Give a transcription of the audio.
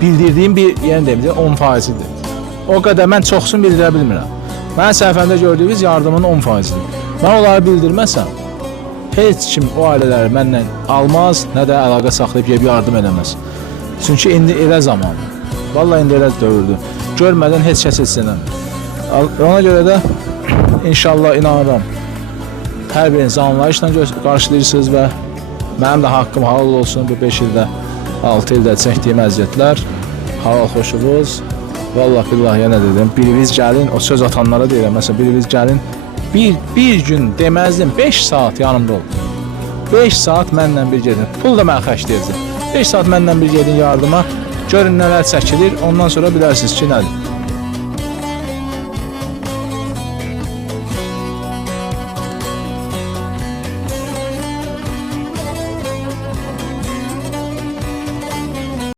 bildirdiyim bir yəni deyim 10%-dir. O qədər mən çoxsunu bildirə bilmirəm. Mən səhifəmdə gördüyünüz yardımın 10%-dir. Mən onları bildirməsəm, heç kim o ailələri məndən almaz, nə də əlaqə saxlayıb gəlib yardım eləməz. Çünki indi elə zaman, vallahi indi elə dövrdür. Görmədən heç kəs heç eləmir. Ona görə də inşallah inanıram, hər biriniz anlayışla qarşılayırsınız və mənim də haqqım halal olsun bu 5 ildə, 6 ildə çəkdiyim əziyyətlər, halal xoşunuz. Vallahi billahi yenə dedim, biriniz gəlin, o söz atanlara deyirəm, məsələn, biriniz gəlin, bir gün deməzdim, 5 saat yanımda olun. 5 saat mənlə bir gedin, pul da mən xərcləyəcəm. 5 saat mənlə bir gedin yardıma, görün nələr çəkilir, ondan sonra bilərsiniz ki, nədir.